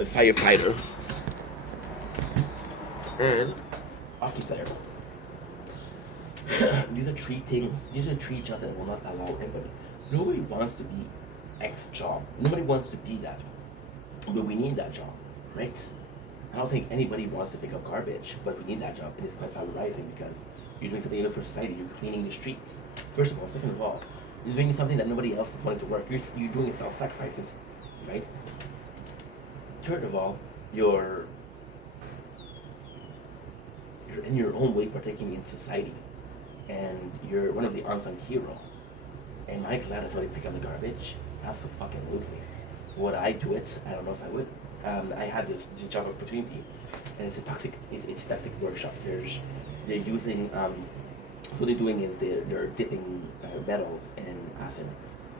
a firefighter, and hockey player. These are three things. These are three jobs that will not allow anybody. Nobody wants to be X job. Nobody wants to be that. But we need that job, right? I don't think anybody wants to pick up garbage, but we need that job. And it's quite valorizing because you're doing something good for society. You're cleaning the streets. First of all. Second of all, you're doing something that nobody else is wanting to work. You're doing self-sacrifices, right? Third of all, you're in your own way partaking in society, and you're one of the unsung hero. Am I glad that somebody pick up the garbage? Absolutely. Would I do it? I don't know if I would. I had this job opportunity, and it's a toxic workshop. They're using what they're doing is they're dipping metals in acid,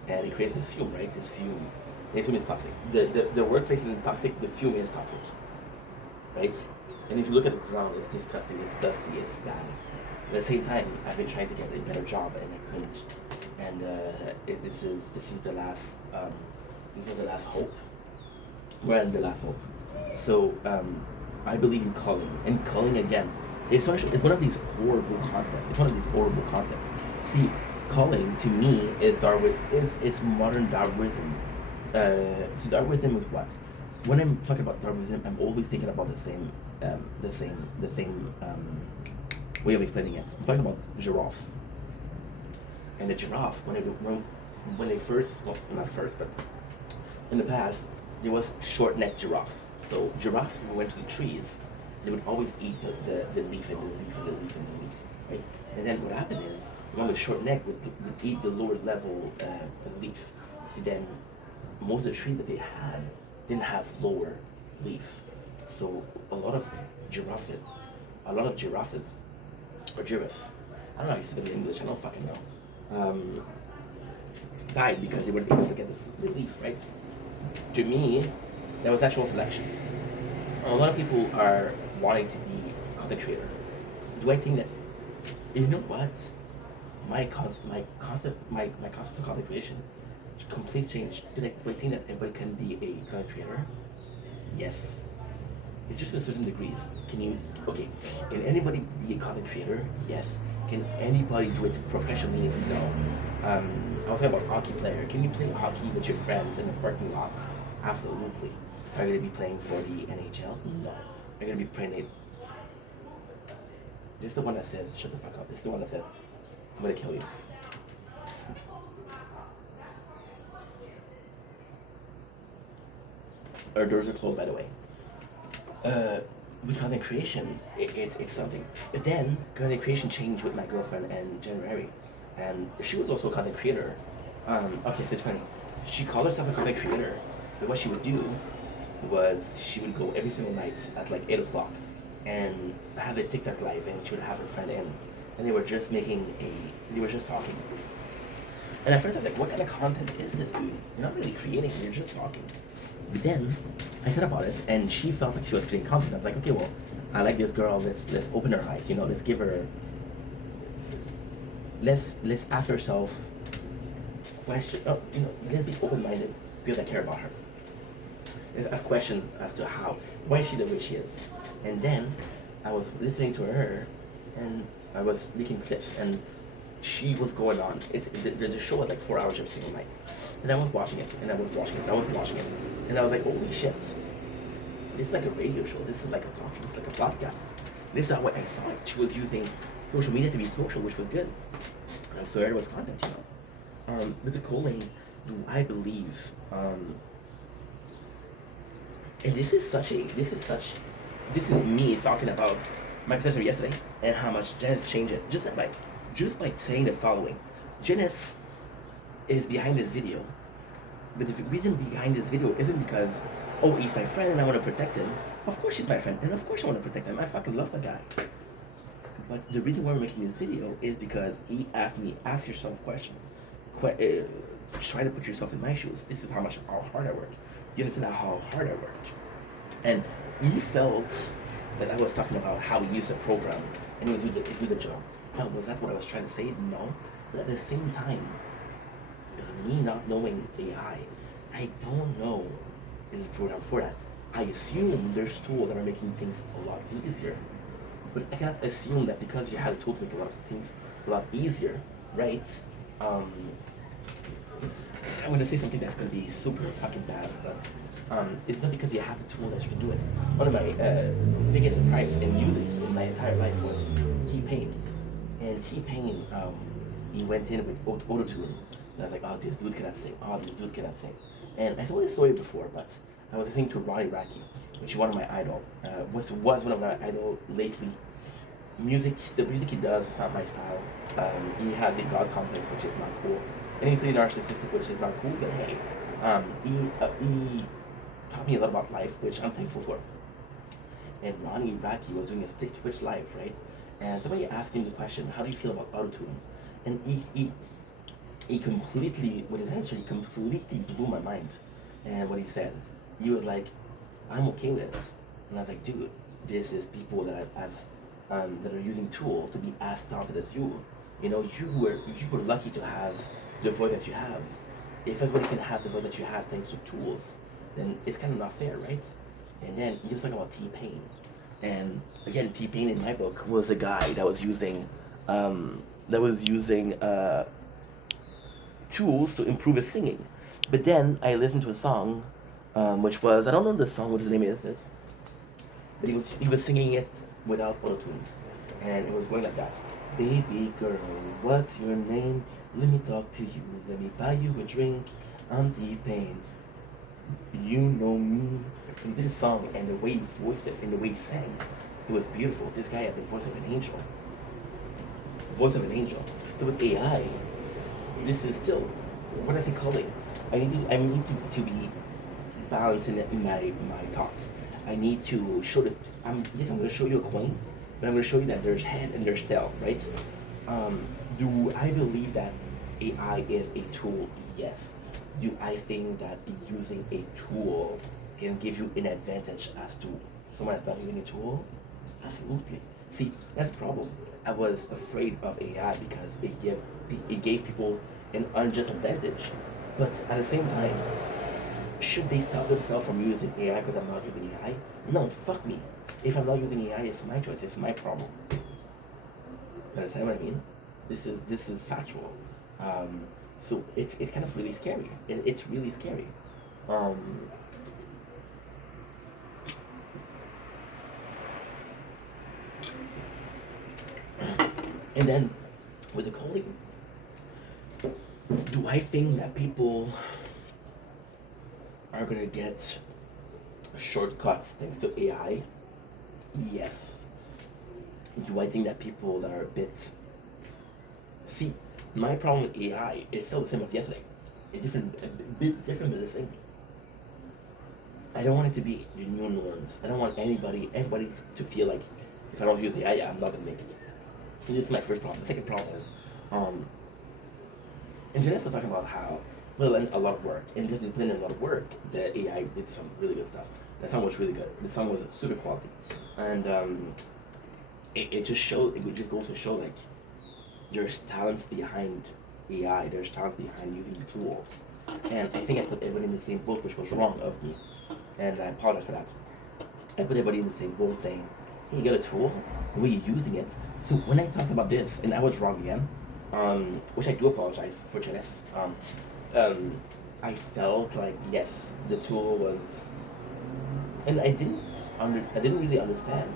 and it creates this fume, right? This fume. The fume is toxic. The workplace isn't toxic. The fume is toxic, right? And if you look at the ground, it's disgusting. It's dusty. It's bad. At the same time, I've been trying to get a better job, and I couldn't. And this is the last. This was the last hope. We're in the last hope. So I believe in calling, and calling again. It's one of these horrible concepts. See, calling to me is Darwin. Is modern Darwinism. So Darwinism is what? When I'm talking about Darwinism, I'm always thinking about the same way of explaining it. I'm talking about giraffes. And the giraffe, when they first, well, not first, but in the past, there was short-necked giraffes. So giraffes, when we went to the trees, they would always eat the leaf and the leaf and the leaf and the leaf, right? And then what happened is, one with short neck would eat the lower level the leaf. See, then most of the trees that they had didn't have lower leaf. So a lot of giraffes, or giraffes, I don't know how you say them in English, I don't fucking know, died because they weren't able to get the leaf, right? To me, that was natural selection. A lot of people are wanting to be content creator. Do I think that, you know what? My concept of content creation completely changed. Do I think that everybody can be a content creator? Yes. It's just to certain degrees. Can anybody be a content creator? Yes. Can anybody do it professionally? No. I was talking about hockey player. Can you play hockey with your friends in a parking lot? Absolutely. Are you going to be playing for the NHL? No. Are you going to be playing it? This is the one that says, shut the fuck up. This is the one that says, I'm going to kill you. Our doors are closed, by the way. With content creation, it's something. But then, content creation changed with my girlfriend in January. And she was also a content creator. Okay, so it's funny. She called herself a content creator, but what she would do was she would go every single night at like 8 o'clock and have a TikTok live, and she would have her friend in, and they were just talking. And at first I was like, what kind of content is this, dude? You're not really creating, you're just talking. But then I heard about it, and she felt like she was creating content. I was like, okay, well, I like this girl. Let's open her eyes. Let's give her. Let's ask herself question. Oh, let's be open-minded because I care about her. Let's ask questions as to why is she the way she is. And then I was listening to her, and I was making clips, and she was going on. The show was like 4 hours every single night. And I was watching it, and I was watching it, and I was like, holy shit. This is like a radio show, this is like a talk show, this is like a podcast. This is how I saw it. She was using social media to be social, which was good. And so there was content, With the calling, do I believe, and this is me talking about my perception yesterday and how much Janice changed it just by saying the following. Janice is behind this video, but the reason behind this video isn't because, oh, he's my friend and I want to protect him. Of course he's my friend, and of course I want to protect him. I fucking love that guy. But the reason why we're making this video is because he asked me, ask yourself a question. Try to put yourself in my shoes. This is how hard I worked. You understand how hard I worked. And he felt that I was talking about how he used a program and he would do the job. Now, was that what I was trying to say? No. But at the same time, me not knowing AI, I don't know any program for that. I assume there's tools that are making things a lot easier, but I cannot assume that because you have a tool to make a lot of things a lot easier, right? Um, I'm gonna say something that's gonna be super fucking bad, but it's not because you have the tool that you can do it. One of my biggest surprise in music in my entire life was T-Pain. And T-Pain, he went in with auto-tune. And I was like, oh, this dude cannot sing. Oh, this dude cannot sing. And I told this story before, but I was listening to Ronnie Radke, which is one of my idol. Was one of my idol lately. The music he does is not my style. He has the God complex, which is not cool. And he's pretty narcissistic, which is not cool. But hey, he taught me a lot about life, which I'm thankful for. And Ronnie Radke was doing a Stick Twitch live, right? And somebody asked him the question, "How do you feel about autotune?" And he completely, with his answer, he completely blew my mind. And what he said, he was like, "I'm okay with it." And I was like, "Dude, this is people that that are using tools to be as talented as you. You know, you were lucky to have the voice that you have. If everybody can have the voice that you have thanks to tools, then it's kind of not fair, right?" And then he was talking about T-Pain. And again, T-Pain in my book was a guy that was using tools to improve his singing. But then I listened to a song, which was, I don't know the song, what the name is, but he was singing it without auto tunes, and it was going like that. Baby girl, what's your name? Let me talk to you. Let me buy you a drink. I'm T-Pain. You know me. He did a song, and the way he voiced it and the way he sang, it was beautiful. This guy had the voice of an angel. Voice of an angel. So with AI, this is still, what is he calling? I need to be balanced in my thoughts. I need to show that I'm going to show you a coin, but I'm going to show you that there's head and there's tail, right? Do I believe that AI is a tool? Yes. Do I think that using a tool can give you an advantage as to someone that's not using a tool? Absolutely. See, that's the problem. I was afraid of AI because it gave people an unjust advantage. But at the same time, should they stop themselves from using AI because I'm not using AI? No, fuck me. If I'm not using AI, it's my choice. It's my problem. You understand what I mean? This is factual. So it's kind of really scary. It's really scary. Um, and then with the coding, do I think that people are gonna get shortcuts thanks to AI? Yes. Do I think that people that are a bit, see, my problem with AI is still the same as yesterday. A bit different, but the same. I don't want it to be the new norms. I don't want everybody to feel like if I don't use AI, I'm not gonna make it. So this is my first problem. The second problem is, um, and Jeanette was talking about how well a lot of work, and because they put in a lot of work, the AI did some really good stuff. The song was really good. The song was super quality, and it just showed. It just goes to show like there's talents behind AI. There's talents behind using the tools, and I think I put everybody in the same boat, which was wrong of me, and I apologize for that. I put everybody in the same boat, saying, "Hey, you got a tool? The way you're using it." So when I talked about this, and I was wrong again, which I do apologize for Janice. I felt like yes, the tool was, and I didn't really understand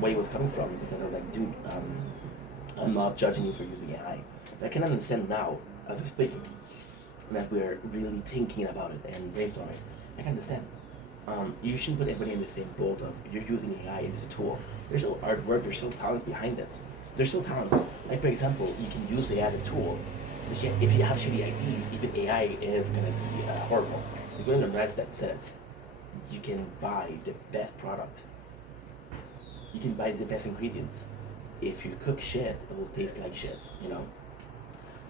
where he was coming from because I was like, dude, I'm not judging you for using AI. But I can understand now as we're speaking that we're really thinking about it and brainstorming. I can understand. You shouldn't put everybody in the same boat of you're using AI as a tool. There's still artwork, there's still talent behind it. There's still talents. Like for example, you can use AI as a tool. If you have shitty ideas, even AI is gonna be horrible. You go to the Reds that says you can buy the best product. You can buy the best ingredients. If you cook shit, it will taste like shit. You know.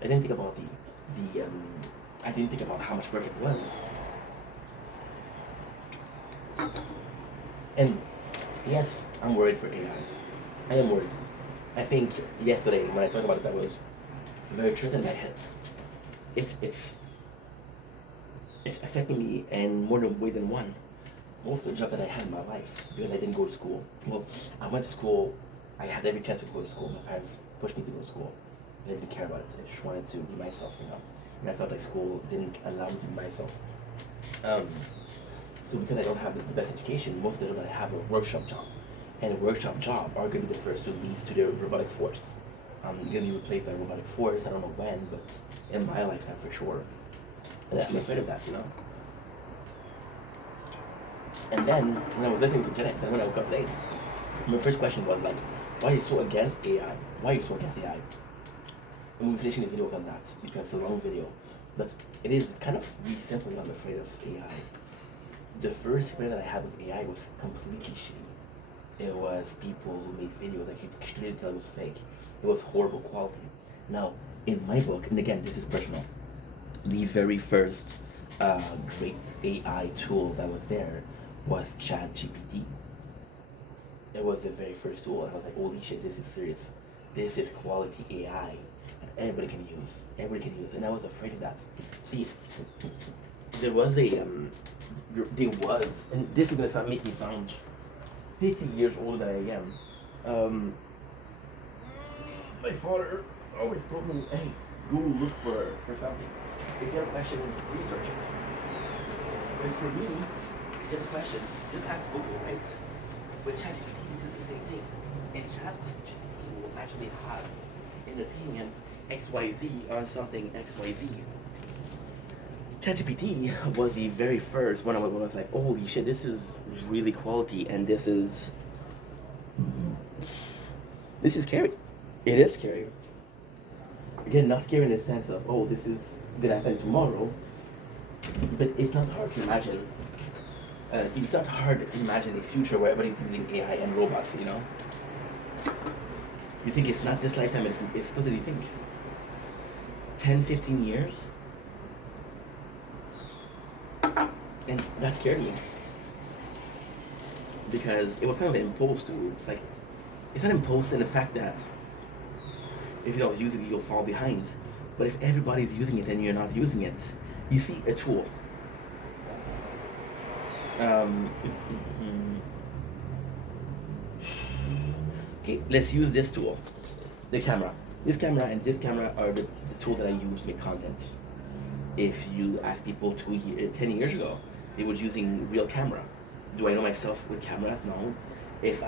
I didn't think about the I didn't think about how much work it was. And yes, I'm worried for AI. I am worried. I think yesterday when I talked about it, I was very threatened by hits. It's it's affecting me in more than way than one. most of the jobs that I had in my life, because I didn't go to school. Well, I went to school. I had every chance to go to school. My parents pushed me to go to school. I didn't care about it. I just wanted to be myself, you know. And I felt like school didn't allow me to be myself. Um, so because I don't have the best education, most of the jobs that I have are a workshop job. And a workshop job are going to be the first to leave to the robotic force. I'm going to be replaced by robotic force. I don't know when, but in my lifetime for sure. And I'm afraid of that, you know. And then when I was listening to Gen X and when I woke up today, my first question was like, why are you so against AI? Why are you so against AI? And we're finishing the video on that because it's a long video. But it is kind of really simple when I'm afraid of AI. The first experience that I had with AI was completely shitty. It was people who made videos that you could clearly tell it was fake. It was horrible quality. Now, in my book, and again, this is personal, the very first great AI tool that was there was ChatGPT. It was the very first tool, and I was like, holy shit, this is serious. This is quality AI. And everybody can use. Everybody can use. And I was afraid of that. See, there was, and this is going to make me sound 50 years older than I am. My father always told me, hey, go look for something. If you have a question, research it. And for me, if you have a question, just ask Google, right? With ChatGPT, you do the same thing. And ChatGPT will actually have an opinion XYZ on something XYZ. ChatGPT was the very first one I was like, holy shit, this is really quality, and this is scary. It is scary. Again, not scary in the sense of, oh, this is gonna happen tomorrow, but it's not hard to imagine. It's not hard to imagine a future where everybody's using AI and robots, you know? You think it's not this lifetime, it's still that you think. 10, 15 years? And that scared me. Because it was kind of imposed to, it's not imposed in the fact that if you don't use it, you'll fall behind. But if everybody's using it and you're not using it, you see a tool. Okay, let's use this tool, the camera. This camera and this camera are the tools that I use to make content. If you ask people 10 years ago, they were using real camera. Do I know myself with cameras? No. If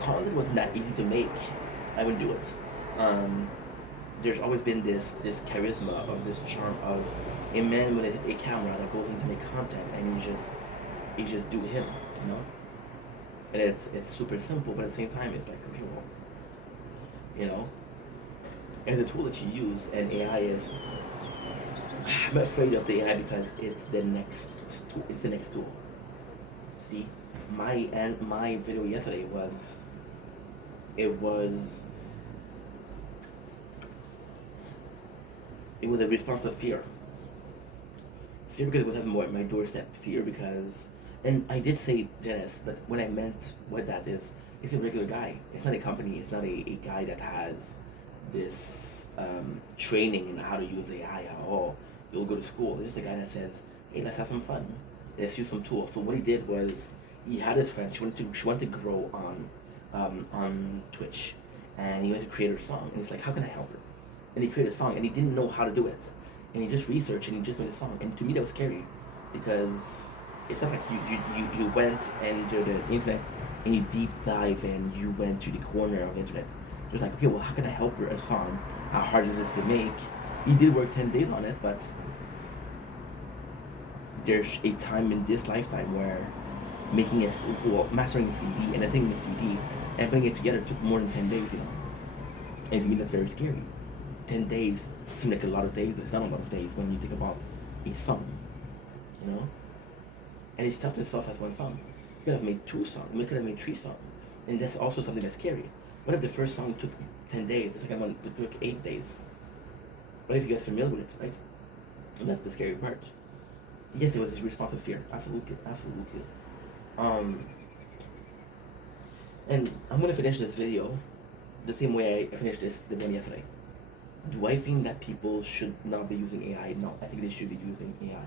content wasn't that easy to make, I would do it. There's always been this charisma of this charm of a man with a camera that goes into make content and he just do him, you know? And it's super simple, but at the same time it's like, okay, well, you know? And the tool that you use, and AI is, I'm afraid of the AI because it's the next tool. See, my video yesterday was a response of fear. Fear because it was at my doorstep. Fear because, and I did say Janice, but what I meant with that is, it's a regular guy. It's not a company. It's not a guy that has this training in how to use AI. Oh, you'll go to school. This is the guy that says, hey, let's have some fun. Let's use some tools. So what he did was, he had his friend. She wanted to grow on Twitch, and he wanted to create her song. And he's like, how can I help her? And he created a song, and he didn't know how to do it. And he just researched, and he just made a song. And to me, that was scary, because it's not like you went into the internet, and you deep dive, and you went to the corner of the internet. Just like, okay, well, how can I help her a song? How hard is this to make? He did work 10 days on it, but there's a time in this lifetime where mastering a CD and editing the CD and putting it together took more than 10 days, you know. And to me, that's very scary. 10 days seem like a lot of days, but it's not a lot of days when you think about a song, you know? And he stopped himself as one song. You could have made 2 songs, you could have made 3 songs. And that's also something that's scary. What if the first song took 10 days, the second one took 8 days? What if you guys familiar with it, right? And that's the scary part. Yes, it was a response of fear, absolutely. And I'm gonna finish this video the same way I finished the one yesterday. Do I think that people should not be using AI? No, I think they should be using AI.